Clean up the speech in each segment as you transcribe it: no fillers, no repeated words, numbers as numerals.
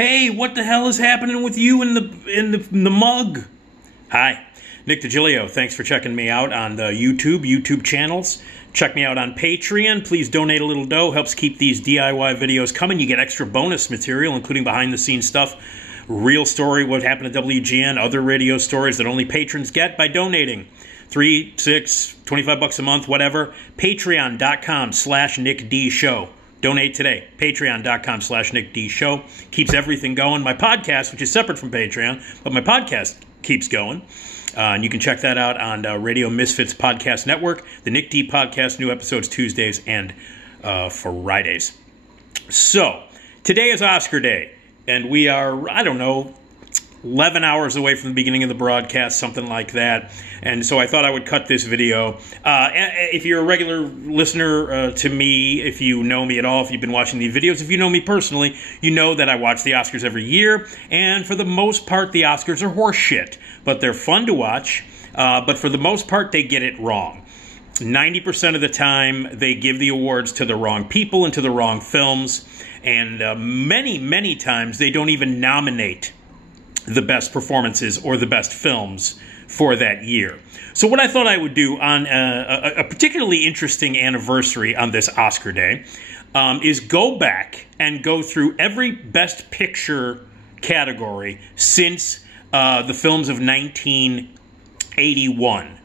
Hey, what the hell is happening with you in the mug? Hi, Nick Digilio. Thanks for checking me out on the YouTube channels. Check me out on Patreon. Please donate a little dough. Helps keep these DIY videos coming. You get extra bonus material, including behind-the-scenes stuff, real story, what happened at WGN, other radio stories that only patrons get by donating. $3, $6, $25 a month, whatever. Patreon.com/NickDShow. Donate today. Patreon.com/NickDShow. Keeps everything going. My podcast, which is separate from Patreon, but my podcast keeps going. And you can check that out on Radio Misfits Podcast Network. The Nick D Podcast, new episodes Tuesdays and Fridays. So, today is Oscar Day. And we are, 11 hours away from the beginning of the broadcast, something like that. And so I thought I would cut this video. If you're a regular listener to me, if you know me at all, if you've been watching these videos, if you know me personally, you know that I watch the Oscars every year. And for the most part, the Oscars are horse shit. But they're fun to watch. But for the most part, they get it wrong. 90% of the time, they give the awards to the wrong people and to the wrong films. And many times, they don't even nominate the best performances or the best films for that year. So what I thought I would do on a particularly interesting anniversary on this Oscar Day is go back and go through every Best Picture category since the films of 1981.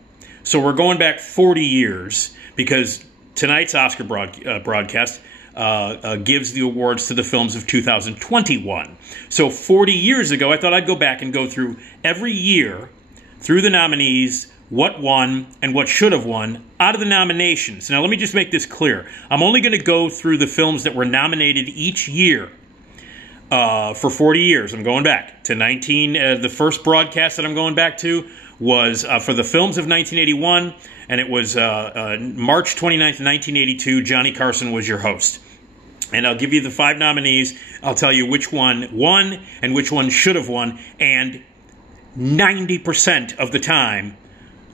So we're going back 40 years because tonight's Oscar broadcast gives the awards to the films of 2021. So 40 years ago, I thought I'd go back and go through every year, through the nominees, what won and what should have won out of the nominations. Now, let me just make this clear. I'm only going to go through the films that were nominated each year for 40 years. I'm going back to the first broadcast that I'm going back to was for the films of 1981, and it was March 29th, 1982. Johnny Carson was your host. And I'll give you the 5 nominees. I'll tell you which one won and which one should have won. And 90% of the time,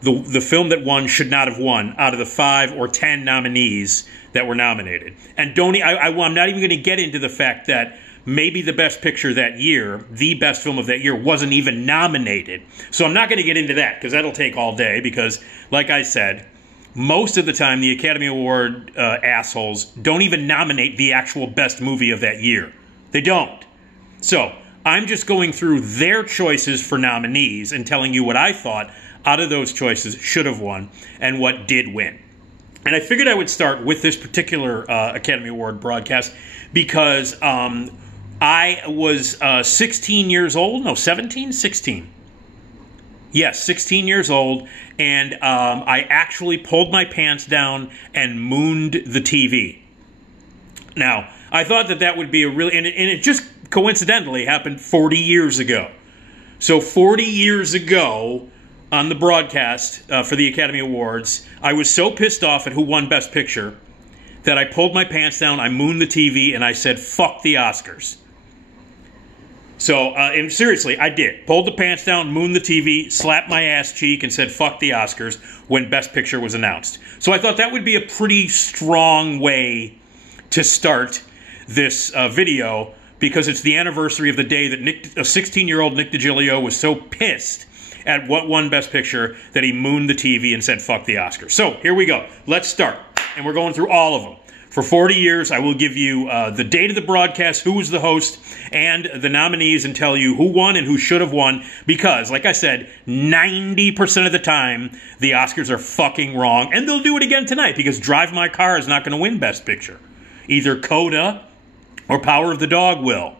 the film that won should not have won out of the 5 or 10 nominees that were nominated. And I'm not even going to get into the fact that maybe the best picture that year, the best film of that year, wasn't even nominated. So I'm not going to get into that because that'll take all day because, like I said, most of the time the Academy Award assholes don't even nominate the actual best movie of that year. They don't. So I'm just going through their choices for nominees and telling you what I thought out of those choices should have won and what did win. And I figured I would start with this particular Academy Award broadcast because I was 16 years old. No, 17? 16. Yes, 16 years old, and I actually pulled my pants down and mooned the TV. Now, I thought that would be a really... And it just coincidentally happened 40 years ago. So 40 years ago, on the broadcast for the Academy Awards, I was so pissed off at who won Best Picture that I pulled my pants down, I mooned the TV, and I said, fuck the Oscars. So, and seriously, I did. Pulled the pants down, mooned the TV, slapped my ass cheek, and said, fuck the Oscars when Best Picture was announced. So I thought that would be a pretty strong way to start this video because it's the anniversary of the day that a 16-year-old Nick Digilio was so pissed at what won Best Picture that he mooned the TV and said, fuck the Oscars. So, here we go. Let's start. And we're going through all of them. For 40 years, I will give you the date of the broadcast, who was the host, and the nominees, and tell you who won and who should have won. Because, like I said, 90% of the time, the Oscars are fucking wrong. And they'll do it again tonight, because Drive My Car is not going to win Best Picture. Either Coda or Power of the Dog will.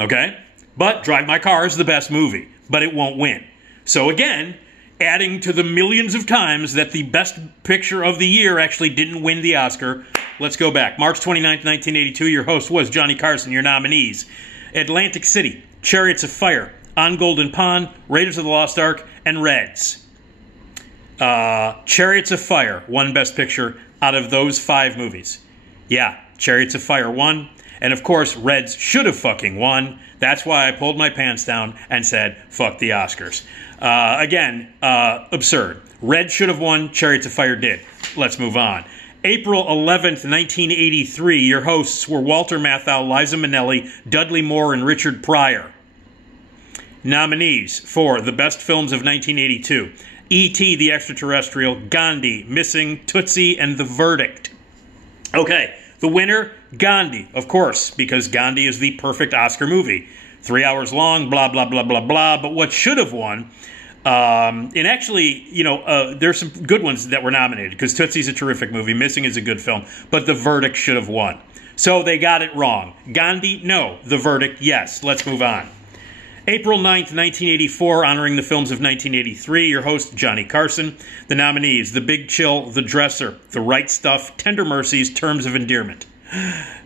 Okay? But Drive My Car is the best movie. But it won't win. So again, adding to the millions of times that the Best Picture of the year actually didn't win the Oscar. Let's go back. March 29th, 1982, your host was Johnny Carson. Your nominees: Atlantic City, Chariots of Fire, On Golden Pond, Raiders of the Lost Ark, and Reds. Chariots of Fire won Best Picture out of those 5 movies. Yeah, Chariots of Fire won. And of course, Reds should have fucking won. That's why I pulled my pants down and said, fuck the Oscars. Again, absurd. Reds should have won. Chariots of Fire did. Let's move on. April 11th, 1983, your hosts were Walter Matthau, Liza Minnelli, Dudley Moore, and Richard Pryor. Nominees for the best films of 1982. E.T. the Extraterrestrial, Gandhi, Missing, Tootsie, and The Verdict. Okay, the winner, Gandhi, of course, because Gandhi is the perfect Oscar movie. 3 hours long, blah, blah, blah, blah, blah. But what should have won, and actually, there's some good ones that were nominated, because Tootsie's a terrific movie, Missing is a good film, but The Verdict should have won. So they got it wrong. Gandhi, no. The Verdict, yes. Let's move on. April 9th, 1984, honoring the films of 1983, your host, Johnny Carson. The nominees, The Big Chill, The Dresser, The Right Stuff, Tender Mercies, Terms of Endearment.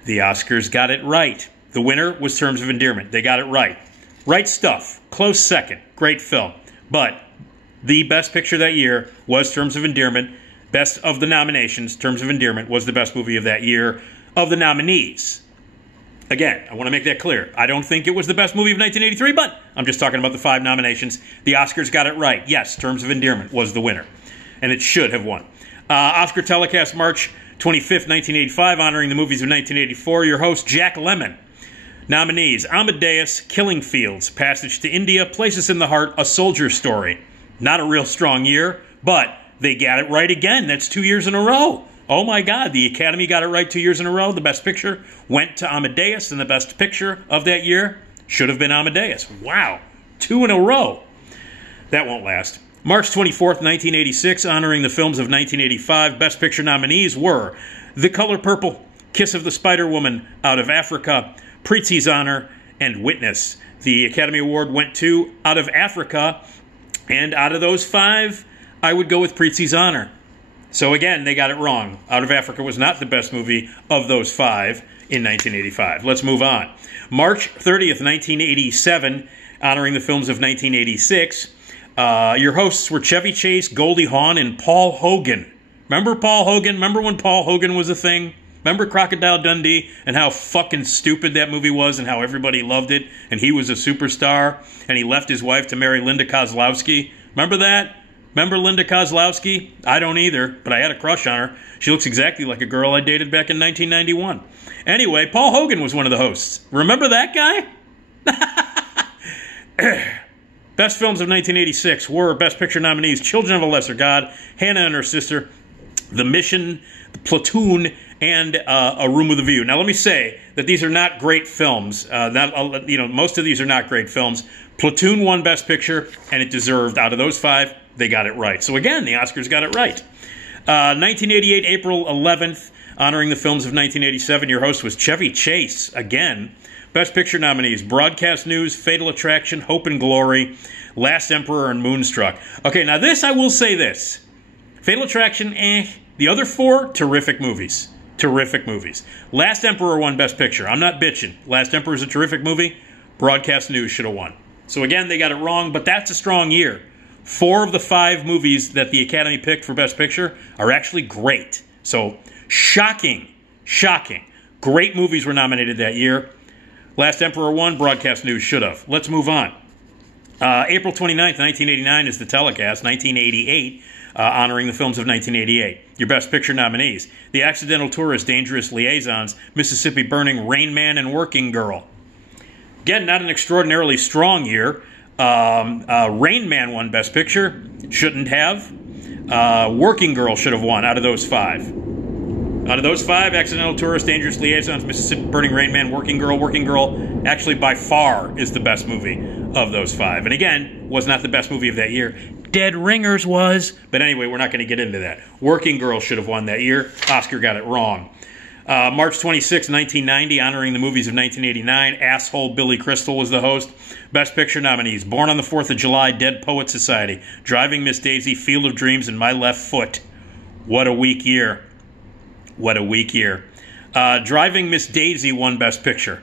The Oscars got it right. The winner was Terms of Endearment. They got it right. Right Stuff, close second. Great film. But the best picture that year was Terms of Endearment. Best of the nominations, Terms of Endearment was the best movie of that year. Of the nominees, again, I want to make that clear. I don't think it was the best movie of 1983, but I'm just talking about the 5 nominations. The Oscars got it right. Yes, Terms of Endearment was the winner, and it should have won. Oscar telecast March 25th, 1985, honoring the movies of 1984. Your host, Jack Lemmon. Nominees, Amadeus, Killing Fields, Passage to India, Places in the Heart, A Soldier Story. Not a real strong year, but they got it right again. That's 2 years in a row. Oh my God, the Academy got it right 2 years in a row. The Best Picture went to Amadeus, and the Best Picture of that year should have been Amadeus. Wow, 2 in a row. That won't last. March 24th, 1986, honoring the films of 1985. Best Picture nominees were The Color Purple, Kiss of the Spider-Woman, Out of Africa, Preetzi's Honor, and Witness. The Academy Award went to Out of Africa, and out of those 5, I would go with Preetzi's Honor. So again, they got it wrong. Out of Africa was not the best movie of those 5 in 1985. Let's move on. March 30th, 1987, honoring the films of 1986. Your hosts were Chevy Chase, Goldie Hawn, and Paul Hogan. Remember Paul Hogan? Remember when Paul Hogan was a thing? Remember Crocodile Dundee and how fucking stupid that movie was and how everybody loved it and he was a superstar and he left his wife to marry Linda Kozlowski? Remember that? Remember Linda Kozlowski? I don't either, but I had a crush on her. She looks exactly like a girl I dated back in 1991. Anyway, Paul Hogan was one of the hosts. Remember that guy? Best films of 1986 were Best Picture nominees, Children of a Lesser God, Hannah and Her Sister, The Mission, The Platoon, and A Room with a View. Now, let me say that these are not great films. Most of these are not great films. Platoon won Best Picture, and it deserved. Out of those 5, they got it right. So again, the Oscars got it right. 1988, April 11th, honoring the films of 1987. Your host was Chevy Chase. Again, Best Picture nominees, Broadcast News, Fatal Attraction, Hope and Glory, Last Emperor, and Moonstruck. Okay, now this, I will say this. Fatal Attraction, The other 4, terrific movies. Terrific movies. Last Emperor won Best Picture. I'm not bitching. Last Emperor is a terrific movie. Broadcast News should have won. So again, they got it wrong, but that's a strong year. 4 of the 5 movies that the Academy picked for Best Picture are actually great. So, shocking. Great movies were nominated that year. Last Emperor won, Broadcast News should have. Let's move on. April 29th, 1989 is the telecast. 1988, honoring the films of 1988. Your Best Picture nominees, The Accidental Tourist, Dangerous Liaisons, Mississippi Burning, Rain Man, and Working Girl. Again, not an extraordinarily strong year. Rain Man won Best Picture. Shouldn't have. Working Girl should have won out of those 5. Out of those 5, Accidental Tourist, Dangerous Liaisons, Mississippi Burning, Rain Man, Working Girl. Working Girl actually by far is the best movie of those 5. And again, was not the best movie of that year. Dead Ringers was. But anyway, we're not going to get into that. Working Girl should have won that year. Oscar got it wrong. March 26, 1990, honoring the movies of 1989. Asshole Billy Crystal was the host. Best Picture nominees, Born on the 4th of July, Dead Poets Society, Driving Miss Daisy, Field of Dreams, and My Left Foot. What a weak year. What a weak year. Driving Miss Daisy won Best Picture.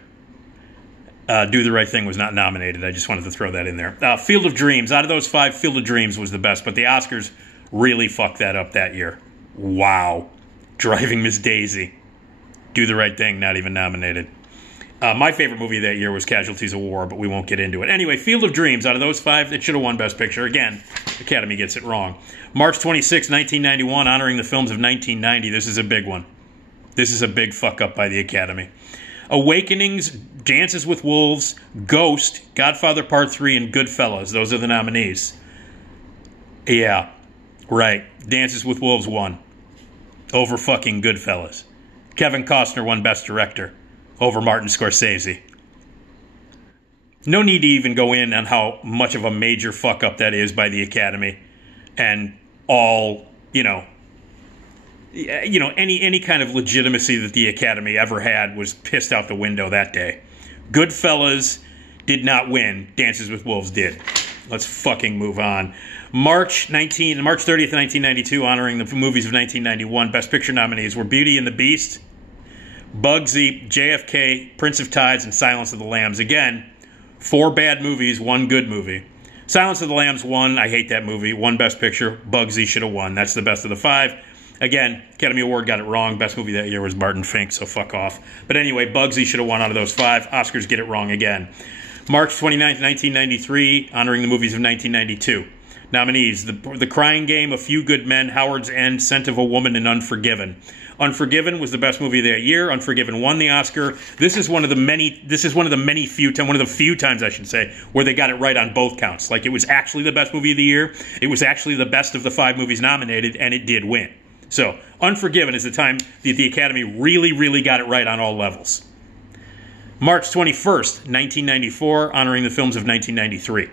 Do the Right Thing was not nominated. I just wanted to throw that in there. Field of Dreams. Out of those 5, Field of Dreams was the best, but the Oscars really fucked that up that year. Wow. Driving Miss Daisy. Do the Right Thing, not even nominated. My favorite movie that year was Casualties of War, but we won't get into it. Anyway, Field of Dreams, out of those 5, it should have won Best Picture. Again, Academy gets it wrong. March 26, 1991, honoring the films of 1990. This is a big one. This is a big fuck-up by the Academy. Awakenings, Dances with Wolves, Ghost, Godfather Part 3, and Goodfellas. Those are the nominees. Yeah, right. Dances with Wolves won. Over fucking Goodfellas. Kevin Costner won Best Director. Over Martin Scorsese. No need to even go in on how much of a major fuck-up that is by the Academy. And all, any kind of legitimacy that the Academy ever had was pissed out the window that day. Goodfellas did not win. Dances with Wolves did. Let's fucking move on. March 30th, 1992, honoring the movies of 1991. Best Picture nominees were Beauty and the Beast, Bugsy, JFK, Prince of Tides, and Silence of the Lambs. Again, 4 bad movies, 1 good movie. Silence of the Lambs won. I hate that movie. Won Best Picture. Bugsy should have won. That's the best of the 5. Again, Academy Award got it wrong. Best movie that year was Barton Fink, so fuck off. But anyway, Bugsy should have won out of those 5. Oscars get it wrong again. March 29th, 1993, honoring the movies of 1992. Nominees: The Crying Game, A Few Good Men, Howard's End, Scent of a Woman, and Unforgiven. Unforgiven was the best movie of that year. Unforgiven won the Oscar. This is one of the few times I should say where they got it right on both counts. Like, it was actually the best movie of the year. It was actually the best of the 5 movies nominated, and it did win. So, Unforgiven is the time that the Academy really, really got it right on all levels. March 21st, 1994, honoring the films of 1993.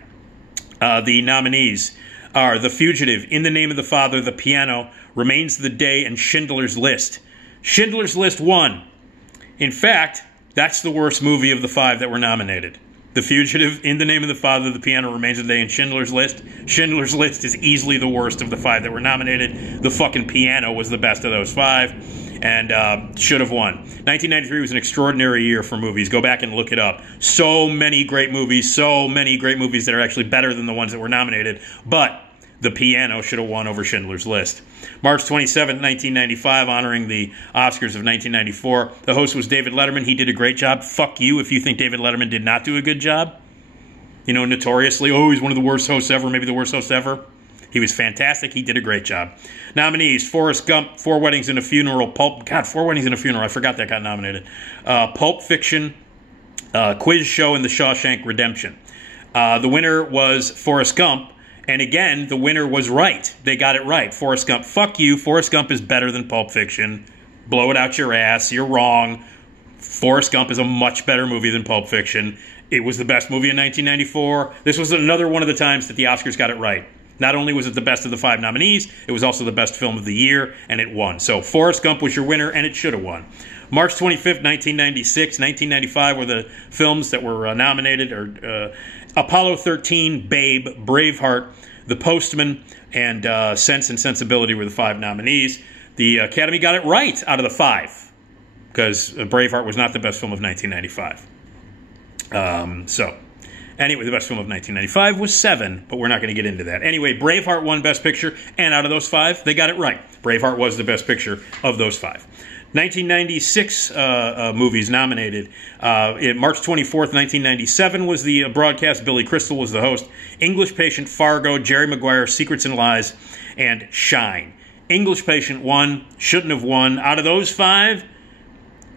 The nominees are The Fugitive, In the Name of the Father, The Piano, Remains the Day, and Schindler's List. Schindler's List won. In fact, that's the worst movie of the 5 that were nominated. The Fugitive, In the Name of the Father, The Piano, Remains the Day, and Schindler's List. Schindler's List is easily the worst of the 5 that were nominated. The fucking Piano was the best of those 5. And should have won. 1993 was an extraordinary year for movies. Go back and look it up. So many great movies that are actually better than the ones that were nominated. But The Piano should have won over Schindler's List. March 27, 1995, honoring the Oscars of 1994. The host was David Letterman. He did a great job. Fuck you if you think David Letterman did not do a good job. Notoriously, he's one of the worst hosts ever, maybe the worst host ever. He was fantastic. He did a great job. Nominees: Forrest Gump, 4 Weddings and a Funeral, 4 Weddings and a Funeral. I forgot that got nominated. Pulp Fiction, Quiz Show, and The Shawshank Redemption. The winner was Forrest Gump. And again, the winner was right. They got it right. Forrest Gump. Fuck you. Forrest Gump is better than Pulp Fiction. Blow it out your ass. You're wrong. Forrest Gump is a much better movie than Pulp Fiction. It was the best movie in 1994. This was another one of the times that the Oscars got it right. Not only was it the best of the 5 nominees, it was also the best film of the year, and it won. So Forrest Gump was your winner, and it should have won. March 25th, 1996, 1995 were the films that were nominated. Apollo 13, Babe, Braveheart, The Postman, and Sense and Sensibility were the 5 nominees. The Academy got it right out of the 5, because Braveheart was not the best film of 1995. Anyway, the best film of 1995 was 7, but we're not going to get into that. Anyway, Braveheart won Best Picture, and out of those 5, they got it right. Braveheart was the best picture of those 5. 1996 movies nominated. March 24th, 1997 was the broadcast. Billy Crystal was the host. English Patient, Fargo, Jerry Maguire, Secrets and Lies, and Shine. English Patient won, shouldn't have won. Out of those 5,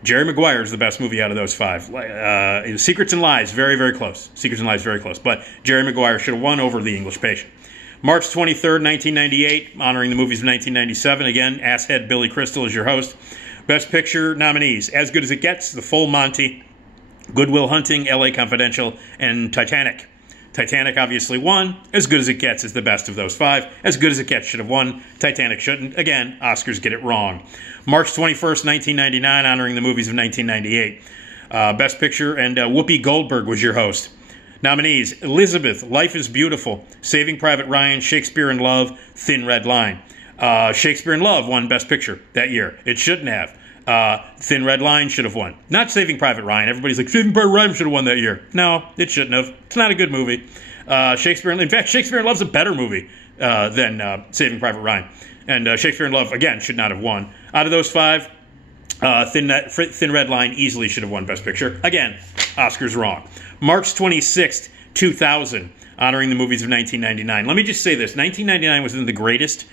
Jerry Maguire is the best movie out of those 5. Secrets and Lies, very, very close. Secrets and Lies, very close. But Jerry Maguire should have won over The English Patient. March 23rd, 1998, honoring the movies of 1997. Again, asshead Billy Crystal is your host. Best Picture nominees: As Good as It Gets, The Full Monty, Good Will Hunting, L.A. Confidential, and Titanic. Titanic obviously won. As Good as It Gets is the best of those 5. As Good as It Gets should have won. Titanic shouldn't. Again, Oscars get it wrong. March 21st, 1999, honoring the movies of 1998. Best Picture, and Whoopi Goldberg was your host. Nominees: Elizabeth, Life is Beautiful, Saving Private Ryan, Shakespeare in Love, Thin Red Line. Shakespeare in Love won Best Picture that year. It shouldn't have. Thin Red Line should have won. Not Saving Private Ryan. Everybody's like, Saving Private Ryan should have won that year. No, it shouldn't have. It's not a good movie. Shakespeare in Love's a better movie than Saving Private Ryan. And Shakespeare in Love, again, should not have won. Out of those 5, Thin Red Line easily should have won Best Picture. Again, Oscars wrong. March 26th, 2000, honoring the movies of 1999. Let me just say this. 1999 was one of the greatest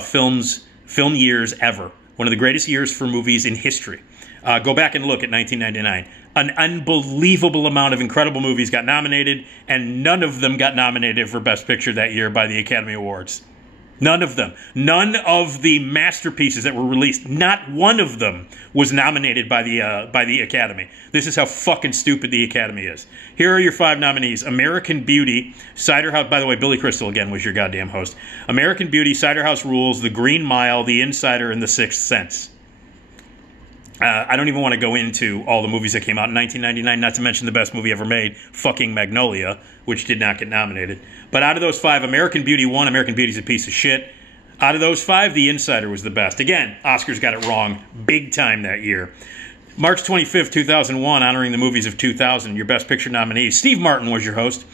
film years ever. One of the greatest years for movies in history. Go back and look at 1999. An unbelievable amount of incredible movies got nominated, and none of them got nominated for Best Picture that year by the Academy Awards. None of them. None of the masterpieces that were released, not one of them was nominated by the Academy. This is how fucking stupid the Academy is. Here are your 5 nominees. American Beauty, Cider House, by the way, Billy Crystal again was your goddamn host. American Beauty, Cider House Rules, The Green Mile, The Insider, and The Sixth Sense. I don't even want to go into all the movies that came out in 1999, not to mention the best movie ever made, fucking Magnolia, which did not get nominated. But out of those 5, American Beauty won. American Beauty's a piece of shit. Out of those 5, The Insider was the best. Again, Oscars got it wrong big time that year. March 25th, 2001, honoring the movies of 2000, your Best Picture nominees. Steve Martin was your host.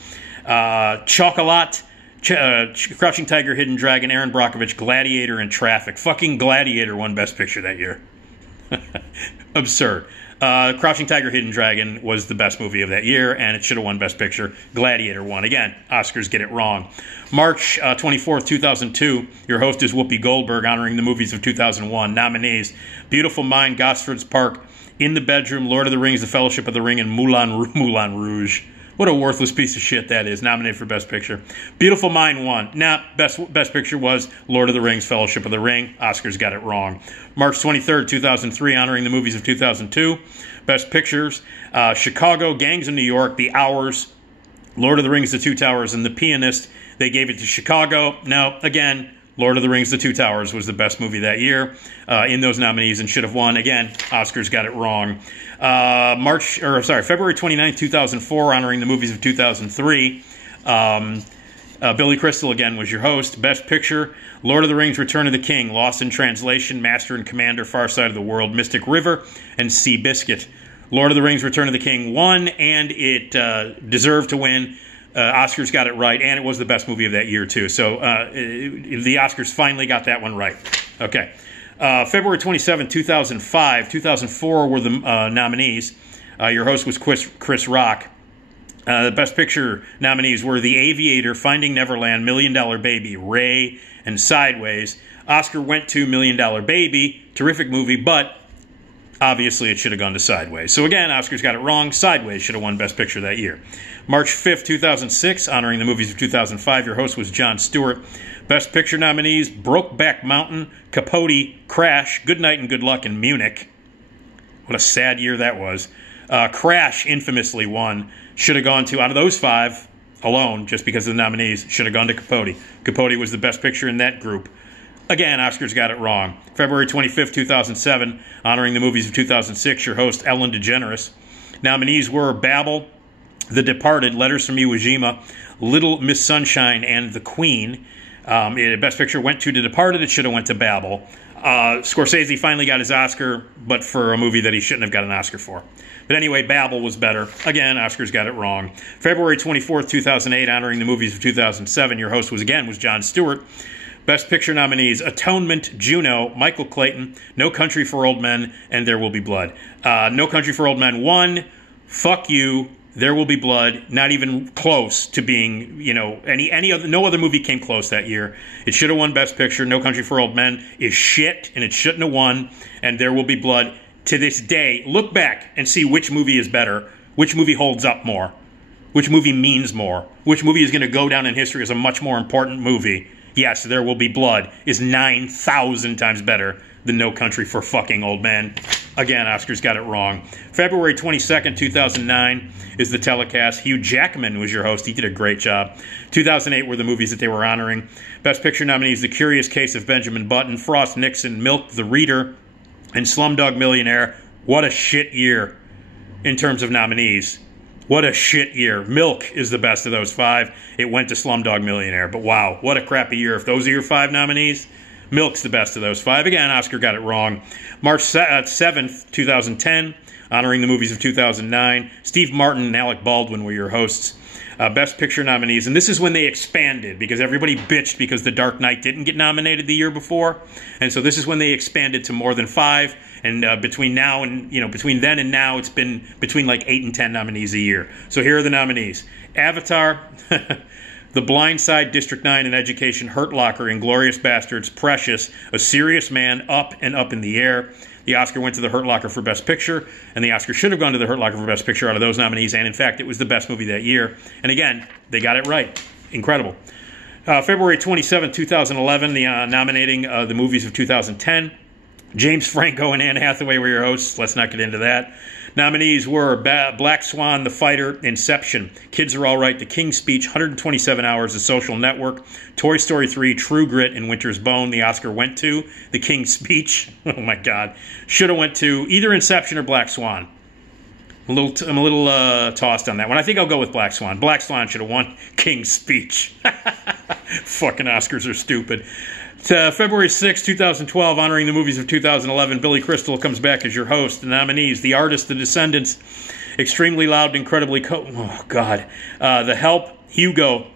Chocolat, Crouching Tiger, Hidden Dragon, Aaron Brockovich, Gladiator, and Traffic. Fucking Gladiator won Best Picture that year. Absurd. Crouching Tiger, Hidden Dragon was the best movie of that year, and it should have won Best Picture. Gladiator won. Again, Oscars get it wrong. March 24th, 2002, your host is Whoopi Goldberg, honoring the movies of 2001. Nominees: Beautiful Mind, Gosford's Park, In the Bedroom, Lord of the Rings, The Fellowship of the Ring, and Moulin Rouge. What a worthless piece of shit that is, nominated for Best Picture. Beautiful Mind won. Best Picture was Lord of the Rings, Fellowship of the Ring. Oscars got it wrong. March 23rd, 2003, honoring the movies of 2002. Best Pictures: Chicago, Gangs of New York, The Hours, Lord of the Rings, The Two Towers, and The Pianist. They gave it to Chicago. Now, again, Lord of the Rings, The Two Towers was the best movie that year in those nominees and should have won. Again, Oscars got it wrong. February 29th, 2004, honoring the movies of 2003. Billy Crystal again was your host. Best Picture: Lord of the Rings, Return of the King, Lost in Translation, Master and Commander, Far Side of the World, Mystic River, and Seabiscuit. Lord of the Rings, Return of the King won, and it deserved to win. Oscars got it right, and it was the best movie of that year, too. So the Oscars finally got that one right. Okay. February 27, 2005. 2004 were the nominees. Your host was Chris Rock. The Best Picture nominees were The Aviator, Finding Neverland, $1 Million Baby, Ray, and Sideways. Oscar went to $1 Million Baby. Terrific movie, but obviously it should have gone to Sideways. So again, Oscars got it wrong. Sideways should have won Best Picture that year. March 5th, 2006, honoring the movies of 2005. Your host was Jon Stewart. Best Picture nominees: Brokeback Mountain, Capote, Crash, Good Night and Good Luck, and Munich. What a sad year that was. Crash infamously won. Should have gone to, out of those 5 alone, just because of the nominees, should have gone to Capote. Capote was the best picture in that group. Again, Oscars got it wrong. February 25th, 2007, honoring the movies of 2006, your host, Ellen DeGeneres. Nominees were Babel, The Departed, Letters from Iwo Jima, Little Miss Sunshine, and The Queen. Best Picture went to The Departed. It should have went to Babel. Scorsese finally got his Oscar, but for a movie that he shouldn't have got an Oscar for. But anyway, Babel was better. Again, Oscars got it wrong. February 24th, 2008, honoring the movies of 2007. Your host was Jon Stewart. Best Picture nominees: Atonement, Juno, Michael Clayton, No Country for Old Men, and There Will Be Blood. No Country for Old Men won. Fuck you. There Will Be Blood, not even close to being, no other movie came close that year. It should have won Best Picture. No Country for Old Men is shit, and it shouldn't have won. And There Will Be Blood, to this day, look back and see which movie is better, which movie holds up more, which movie means more, which movie is going to go down in history as a much more important movie. Yes, There Will Be Blood is 9,000 times better than No Country for fucking Old Men. Again, Oscars got it wrong. February 22nd, 2009 is the telecast. Hugh Jackman was your host. He did a great job. 2008 were the movies that they were honoring. Best Picture nominees: The Curious Case of Benjamin Button, Frost Nixon, Milk, The Reader, and Slumdog Millionaire. What a shit year in terms of nominees. What a shit year. Milk is the best of those 5. It went to Slumdog Millionaire. But wow, what a crappy year. If those are your 5 nominees, Milk's the best of those 5. Again, Oscar got it wrong. March 7th, 2010, honoring the movies of 2009. Steve Martin and Alec Baldwin were your hosts. Best Picture nominees, and this is when they expanded because everybody bitched because The Dark Knight didn't get nominated the year before, and so this is when they expanded to more than 5. And between now and between then and now, it's been between like 8 and 10 nominees a year. So here are the nominees: Avatar, The Blind Side, District 9, and Education, Hurt Locker, Inglourious Bastards, Precious, A Serious Man, Up and Up in the Air. The Oscar went to The Hurt Locker for Best Picture, and the Oscar should have gone to The Hurt Locker for Best Picture out of those nominees, and in fact, it was the best movie that year. And again, they got it right. Incredible. February 27, 2011, nominating the movies of 2010. James Franco and Anne Hathaway were your hosts. Let's not get into that. Nominees were Black Swan, The Fighter, Inception, Kids Are All Right, The King's Speech, 127 Hours, The Social Network, Toy Story 3, True Grit, and Winter's Bone. The Oscar went to The King's Speech. Oh my God. Should have went to either Inception or Black Swan. I'm a little tossed on that one. I think I'll go with Black Swan. Black Swan should have won King's Speech. Fucking Oscars are stupid. February 6, 2012, honoring the movies of 2011, Billy Crystal comes back as your host. The nominees: The Artist, The Descendants, Extremely Loud, Incredibly oh God, The Help, Hugo,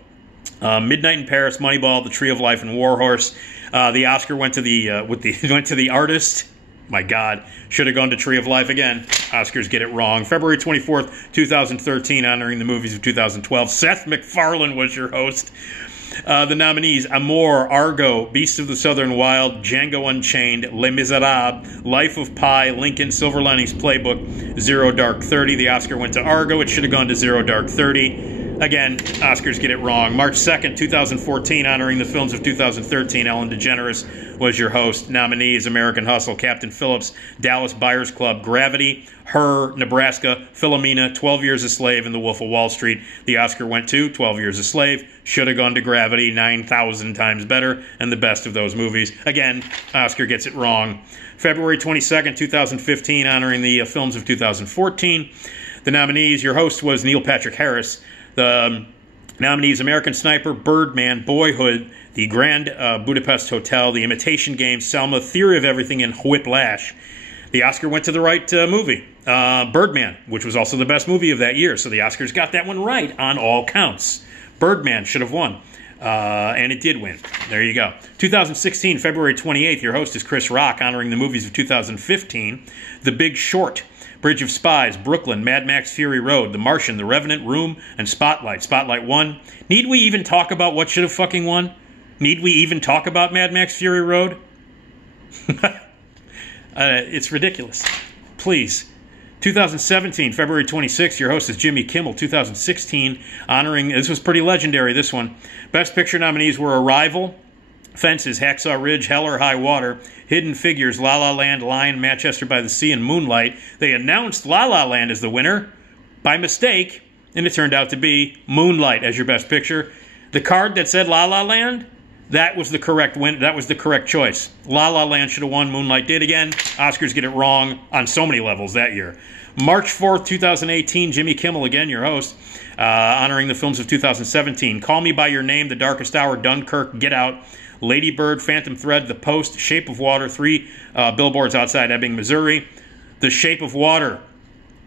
Midnight in Paris, Moneyball, The Tree of Life, and War Horse. The Oscar went to The Artist. My God, should have gone to Tree of Life again. Oscars get it wrong. February 24th, 2013, honoring the movies of 2012, Seth MacFarlane was your host. The nominees: Amour, Argo, Beast of the Southern Wild, Django Unchained, Les Miserables, Life of Pi, Lincoln, Silver Linings Playbook, Zero Dark 30. The Oscar went to Argo. It should have gone to Zero Dark 30. Again, Oscars get it wrong. March 2nd, 2014, honoring the films of 2013, Ellen DeGeneres was your host. Nominees: American Hustle, Captain Phillips, Dallas Buyers Club, Gravity, Her, Nebraska, Philomena, 12 Years a Slave, and The Wolf of Wall Street. The Oscar went to 12 Years a Slave. Should have gone to Gravity, 9,000 times better, and the best of those movies. Again, Oscar gets it wrong. February 22nd, 2015, honoring the films of 2014. The nominees: your host was Neil Patrick Harris. The nominees: American Sniper, Birdman, Boyhood, The Grand Budapest Hotel, The Imitation Game, Selma, Theory of Everything, and Whiplash. The Oscar went to the right movie, Birdman, which was also the best movie of that year. So the Oscars got that one right on all counts. Birdman should have won, and it did win. There you go. 2016, February 28th, your host is Chris Rock, honoring the movies of 2015. The Big Short, Bridge of Spies, Brooklyn, Mad Max Fury Road, The Martian, The Revenant, Room, and Spotlight. Spotlight won. Need we even talk about what should have fucking won? Need we even talk about Mad Max Fury Road? It's ridiculous. Please. 2017, February 26th, your host is Jimmy Kimmel. 2016, honoring, this was pretty legendary, this one. Best Picture nominees were Arrival, Fences, Hacksaw Ridge, Hell or High Water, Hidden Figures, La La Land, Lion, Manchester by the Sea, and Moonlight. They announced La La Land as the winner by mistake, and it turned out to be Moonlight as your Best Picture. The card that said La La Land, that was the correct win. That was the correct choice. La La Land should have won. Moonlight did again. Oscars get it wrong on so many levels that year. March 4th, 2018, Jimmy Kimmel, again, your host, honoring the films of 2017. Call Me By Your Name, The Darkest Hour, Dunkirk, Get Out, Lady Bird, Phantom Thread, The Post, Shape of Water, 3 Billboards Outside Ebbing, Missouri. The Shape of Water,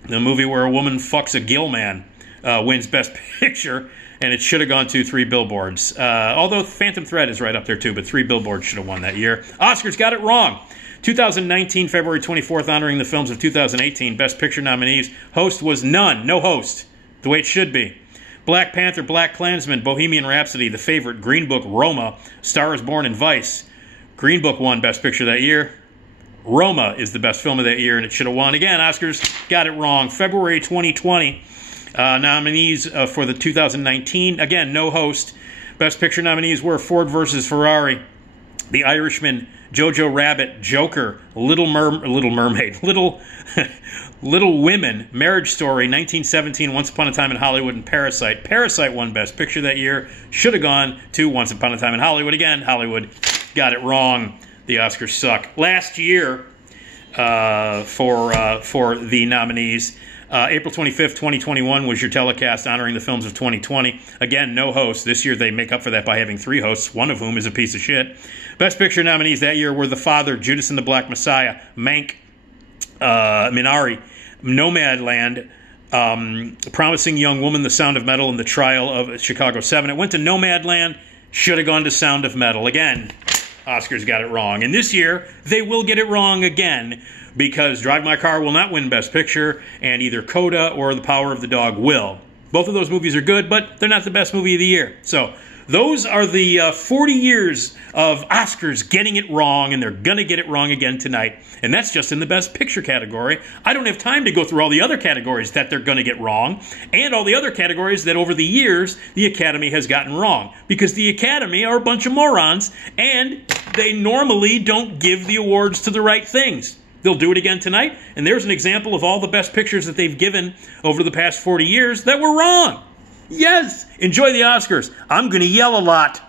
the movie where a woman fucks a gill man, wins Best Picture, and it should have gone to 3 Billboards. Although Phantom Thread is right up there too, but 3 Billboards should have won that year. Oscars got it wrong. 2019, February 24th, honoring the films of 2018. Best Picture nominees. Host was none. No host. The way it should be. Black Panther, Black Klansman, Bohemian Rhapsody, The Favorite, Green Book, Roma, Star is Born, and Vice. Green Book won Best Picture that year. Roma is the best film of that year, and it should have won. Again, Oscars got it wrong. February 2020, nominees for the 2019. Again, no host. Best Picture nominees were Ford vs. Ferrari, The Irishman, Jojo Rabbit, Joker, Little Mermaid, Little Women, Marriage Story, 1917, Once Upon a Time in Hollywood, and Parasite. Parasite won Best Picture that year. Should have gone to Once Upon a Time in Hollywood. Again, Hollywood got it wrong. The Oscars suck. Last year for the nominees, April 25th, 2021 was your telecast honoring the films of 2020. Again, no host. This year they make up for that by having 3 hosts, one of whom is a piece of shit. Best Picture nominees that year were The Father, Judas and the Black Messiah, Mank, Minari, Nomadland, Promising Young Woman, The Sound of Metal, and The Trial of Chicago 7. It went to Nomadland, should have gone to Sound of Metal. Again, Oscars got it wrong. And this year, they will get it wrong again, because Drive My Car will not win Best Picture, and either Coda or The Power of the Dog will. Both of those movies are good, but they're not the best movie of the year. So those are the 40 years of Oscars getting it wrong, and they're going to get it wrong again tonight. And that's just in the Best Picture category. I don't have time to go through all the other categories that they're going to get wrong, and all the other categories that over the years the Academy has gotten wrong. Because the Academy are a bunch of morons, and they normally don't give the awards to the right things. They'll do it again tonight, and there's an example of all the Best Pictures that they've given over the past 40 years that were wrong. Yes, enjoy the Oscars. I'm going to yell a lot.